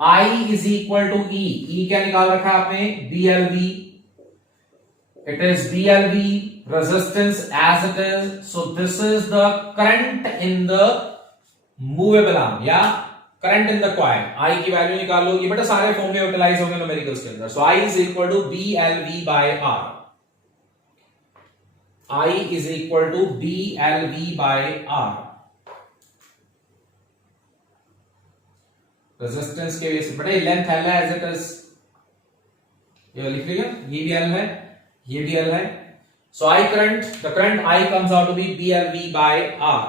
I is equal to E. E क्या निकाल रखा है आपने? BLV. It is BLV, resistance as it is. So this is the current in the movable arm, या current in the coil. I की value निकाल लो. ये बेटा सारे फॉर्मूले यूटिलाइज होंगे न्यूमेरिकल्स के अंदर. सो I is equal to BLV by R. I is equal to BLV by R. Resistance के बेस बेटा लेंथ L है एज इट इज, ये लिख लिया. ये भी L है, ये भी L है. सो I current, the current I comes out to be BLV by R.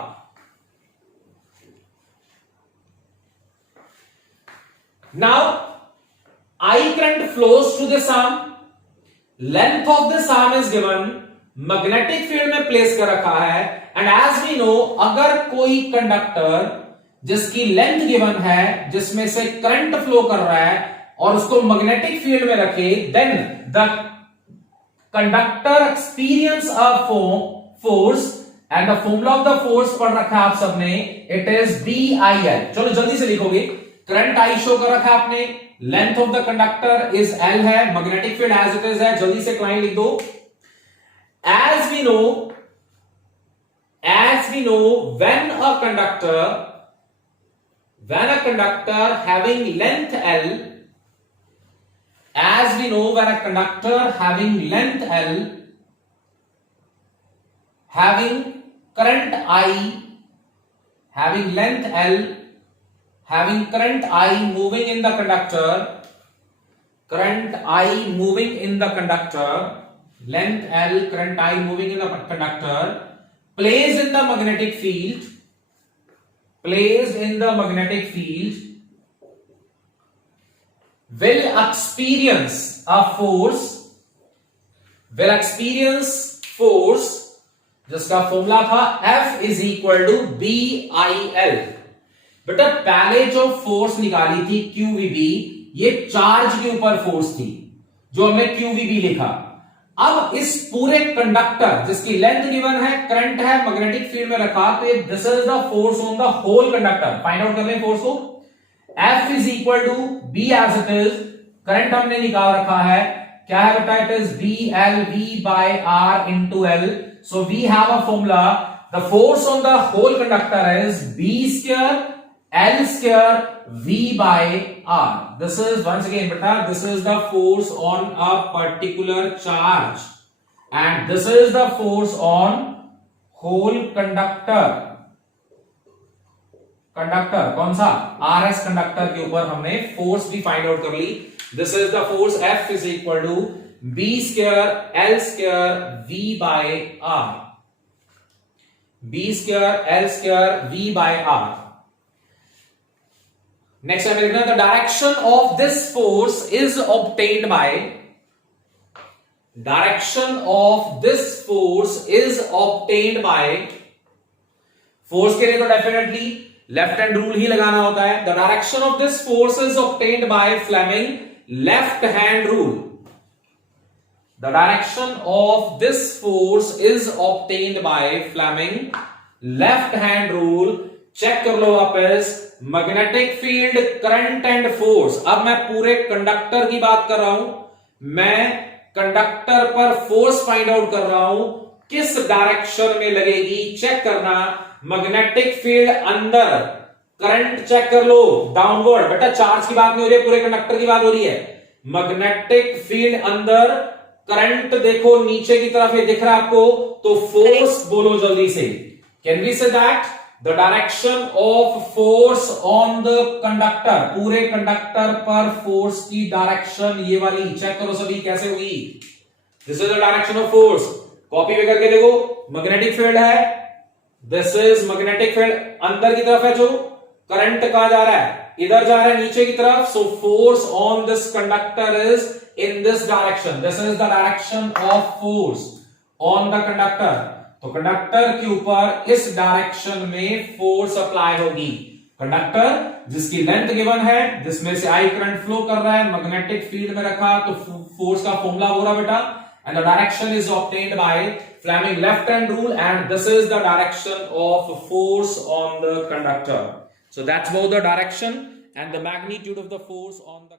Now I current flows through this arm. Length of this arm is given. Magnetic field में प्लेस कर रखा है. And as we know, अगर कोई conductor जिसकी length given है, जिसमें से करंट फ्लो कर रहा है और उसको मैग्नेटिक फील्ड में रखे, then the conductor experience a force and the formula of the force पढ़ रखा है आप सबने. It is BIL. चलो जल्दी से लिखोगे. करंट I शो कर रखा है आपने, length of the conductor is L है, magnetic field as it is है. जल्दी से क्लाइन लिख दो. As we know, when a conductor having length L, as we know, when a conductor having length L, having current I, having length L, having current I moving in the conductor, current I moving in the conductor, length L, current I moving in the conductor, placed in the magnetic field, will experience a force, will experience force जिसका formula था F is equal to BIL। बेटा पहले जो force निकाली थी QVB, ये charge के ऊपर फोर्स थी जो हमने QVB लिखा। अब इस पूरे कंडक्टर जिसकी लेंथ गिवन है, करंट है, मैग्नेटिक फील्ड में रखा, तो this is the force on the whole conductor. Find out कर लें फोर्स को। F is equal to B as it is, current हमने निकाल रखा है, क्या है बेटा, it is BLV by R into L। So we have a formula, the force on the whole conductor is B square L square V by R. This is once again beta, this is the force on a particular charge and this is the force on whole conductor। Conductor कौन सा, RS conductor के ऊपर हमने force भी find out कर ली। This is the force F is equal to B square L square V by R, B square L square V by R। Next हमें लिखना, the direction of this force is obtained by, direction of this force is obtained by, force के लिए तो definitely left hand rule ही लगाना होता है। The direction of this force is obtained by Fleming left hand rule. The direction of this force is obtained by Fleming left hand rule। Check कर लो वापस, magnetic field, current and force. अब मैं पूरे कंडक्टर की बात कर रहा हूं, मैं कंडक्टर पर फोर्स फाइंड आउट कर रहा हूं, किस डायरेक्शन में लगेगी चेक करना। मैग्नेटिक फील्ड अंदर, करंट चेक कर लो डाउनवर्ड। बेटा चार्ज की बात नहीं हो रही है, पूरे कंडक्टर की बात हो रही है। मैग्नेटिक फील्ड अंदर, करंट देखो नीचे की तरफ, ये दिख रहा है आपको, तो फोर्स बोलो जल्दी से। Can we say that the direction of force on the conductor, पूरे कंडक्टर पर फोर्स की डायरेक्शन ये वाली, चेक करो सभी कैसे होगी। This is the direction of force, copy पे करके देखो। मैग्नेटिक फील्ड है, दिस इज मैग्नेटिक फील्ड, अंदर की तरफ है जो करंट कहां जा रहा है, इधर जा रहा है नीचे की तरफ। So force on this conductor is in this direction, this is the direction of force on the conductor। तो कंडक्टर के ऊपर इस डायरेक्शन में फोर्स अप्लाई होगी। कंडक्टर जिसकी लेंथ गिवन है, जिसमें से आई करंट फ्लो कर रहा है, मैग्नेटिक फील्ड में रखा, तो फोर्स का फॉर्मूला हो रहा बेटा, and the direction is obtained by Fleming left hand rule and this is the direction of force on the conductor। So that's about the direction and the magnitude of the force on the